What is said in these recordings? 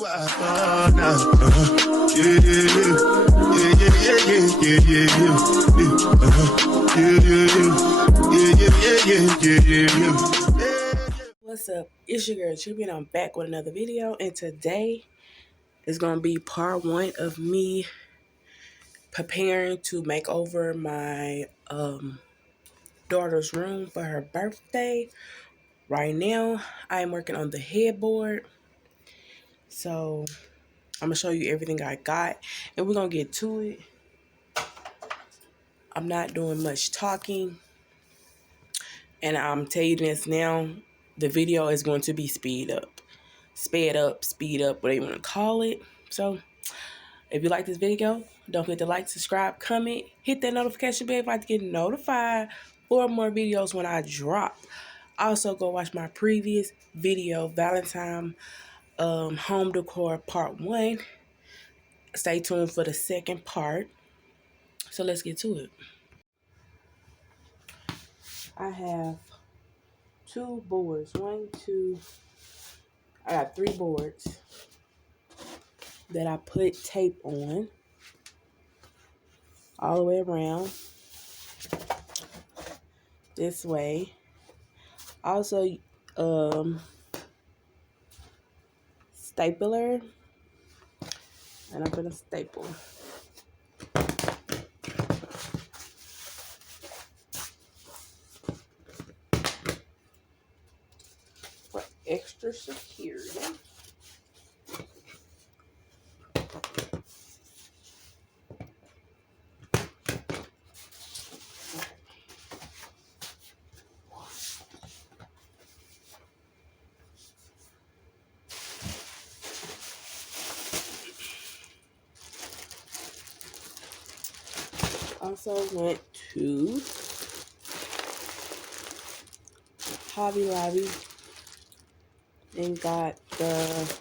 What's up? It's your girl Tribute. I'm back with another video, and today is going to be part one of me preparing to make over my daughter's room for her birthday. Right now, I'm working on the headboard, so I'm going to show you everything I got, and we're going to get to it. I'm not doing much talking, and I'm telling you this now, the video is going to be sped up, whatever you want to call it. So if you like this video, don't forget to like, subscribe, comment, hit that notification bell if I get notified for more videos when I drop. Also, go watch my previous video, Valentine home decor part 1. Stay tuned for the second part. So let's get to it. I have 2 boards. I got 3 boards that I put tape on all the way around this way. Also, stapler, and I'm gonna staple. For extra security. Also went to Hobby Lobby and got the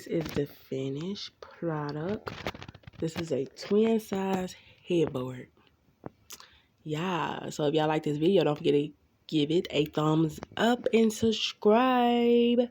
this is the finished product. This is a twin size headboard. Yeah, so if y'all like this video, don't forget to give it a thumbs up and subscribe.